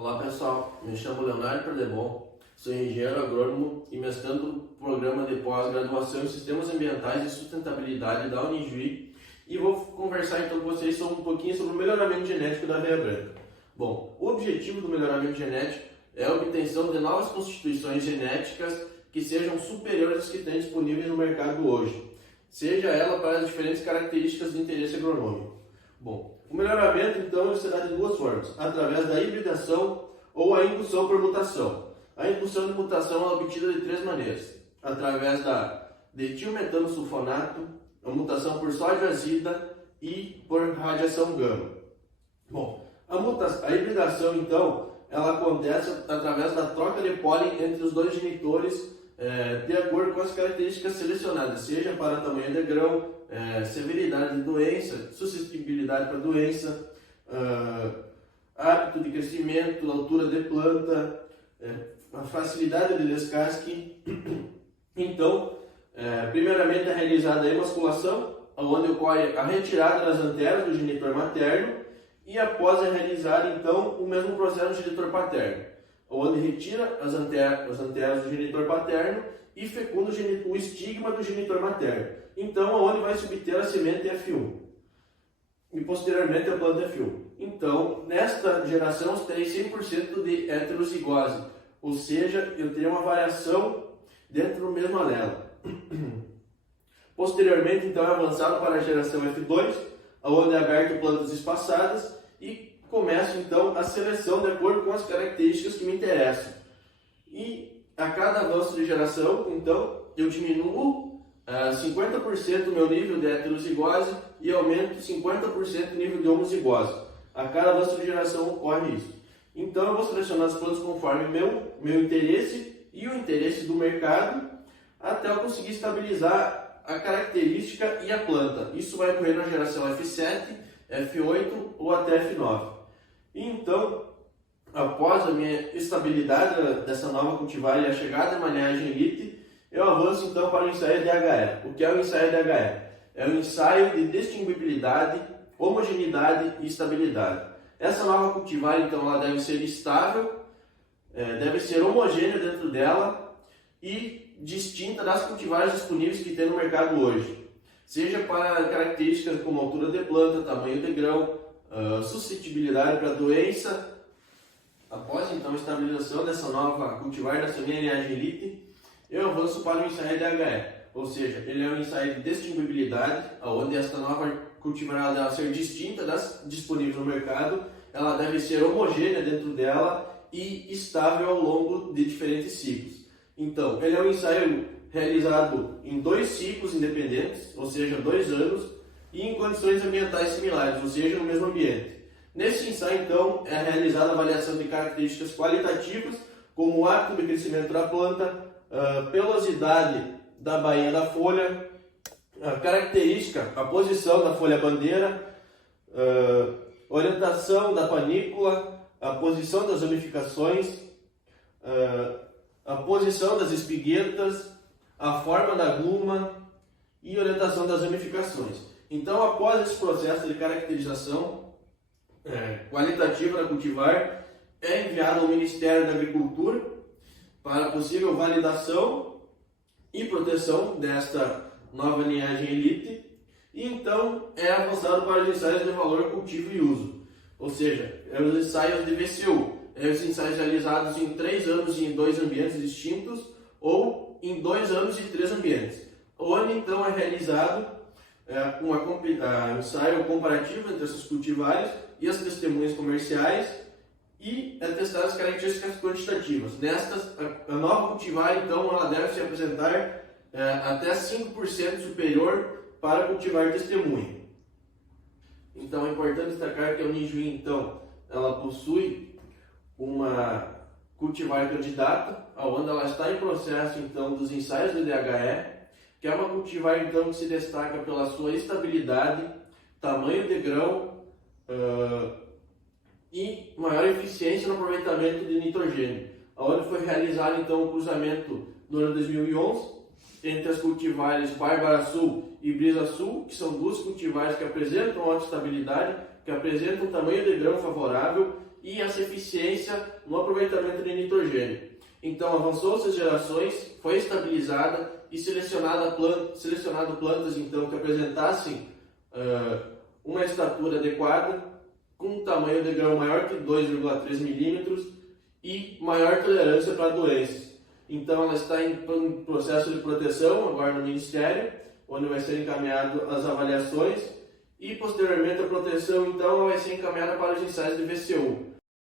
Olá pessoal, me chamo Leonardo Perdebon, sou engenheiro agrônomo e mestrando no programa de pós-graduação em Sistemas Ambientais e Sustentabilidade da Unijuí e vou conversar então com vocês sobre um pouquinho sobre o melhoramento genético da aveia branca. Bom, o objetivo do melhoramento genético é a obtenção de novas constituições genéticas que sejam superiores às que tem disponíveis no mercado hoje, seja ela para as diferentes características de interesse agronômico. Bom, o melhoramento então se dá de duas formas, através da hibridação ou a indução por mutação. A indução de mutação é obtida de três maneiras, através da detilmetano sulfonato, a mutação por sódio azida e por radiação gama. Bom, a hibridação então, ela acontece através da troca de pólen entre os dois genitores de acordo com as características selecionadas, seja para tamanho de grão, severidade de doença, suscetibilidade para doença, hábito de crescimento, altura de planta, a facilidade de descasque. Então, primeiramente é realizada a emasculação, onde ocorre a retirada das anteras do genitor materno, e após é realizar então o mesmo processo no genitor paterno, onde retira as anteras do genitor paterno e fecunda o estigma do genitor materno. Então, onde vai se obter a semente F1 e posteriormente a planta F1. Então, nesta geração, eu terei 100% de heterozigose, ou seja, eu terei uma variação dentro do mesmo alelo. Posteriormente, então, é avançado para a geração F2, onde é aberto plantas espaçadas e começo então a seleção de acordo com as características que me interessam. E a cada avanço de geração, então, eu diminuo 50% o meu nível de heterozigose e aumento 50% o nível de homozigose. A cada avanço de geração ocorre isso. Então eu vou selecionar as plantas conforme meu interesse e o interesse do mercado, até eu conseguir estabilizar a característica e a planta. Isso vai ocorrer na geração F7, F8 ou até F9. E então, após a minha estabilidade dessa nova cultivar e a chegada da maneagem elite, eu avanço então para o ensaio DHE. O que é o ensaio DHE? É um ensaio de distinguibilidade, homogeneidade e estabilidade. Essa nova cultivar então ela deve ser estável, deve ser homogênea dentro dela e distinta das cultivares disponíveis que tem no mercado hoje. Seja para características como altura de planta, tamanho de grão, suscetibilidade para doença. Após então a estabilização dessa nova cultivar, dessa minha linhagem elite, eu avanço para o ensaio DHE, ou seja, ele é um ensaio de distinguibilidade, onde esta nova cultivar deve ser distinta das disponíveis no mercado, ela deve ser homogênea dentro dela e estável ao longo de diferentes ciclos. Então, ele é um ensaio realizado em 2 ciclos independentes, ou seja, 2 anos, e em condições ambientais similares, ou seja, no mesmo ambiente. Nesse ensaio, então, é realizada a avaliação de características qualitativas, como o hábito de crescimento da planta, pelosidade da bainha da folha, a característica, a posição da folha bandeira, orientação da panícula, a posição das ramificações, a posição das espiguetas, a forma da gluma e orientação das ramificações. Então, após esse processo de caracterização qualitativa da cultivar, é enviado ao Ministério da Agricultura para possível validação e proteção desta nova linhagem elite, e então é avançado para os ensaios de valor, cultivo e uso, ou seja, os ensaios de VCU, os ensaios realizados em 3 anos e em 2 ambientes distintos, ou em 2 anos e 3 ambientes, onde então é realizado um ensaio comparativo entre essas cultivares e as testemunhas comerciais, e é testar as características quantitativas. Nestas, a nova cultivar, então, ela deve se apresentar até 5% superior para cultivar testemunha. Então, é importante destacar que a Unijuí, então, ela possui uma cultivar candidata, onde ela está em processo, então, dos ensaios de DHE, que é uma cultivar, então, que se destaca pela sua estabilidade, tamanho de grão, e maior eficiência no aproveitamento de nitrogênio, onde foi realizado então o cruzamento no ano 2011 entre as cultivares Bárbara Sul e Brisa Sul, que são 2 cultivares que apresentam alta estabilidade, que apresentam um tamanho de grão favorável e essa eficiência no aproveitamento de nitrogênio. Então, avançou-se as gerações, foi estabilizada e selecionado plantas então, que apresentassem uma estatura adequada, com um tamanho de grão maior que 2,3 milímetros e maior tolerância para doenças. Então, ela está em processo de proteção agora no Ministério, onde vai ser encaminhado as avaliações e, posteriormente, a proteção então vai ser encaminhada para os ensaios de VCU.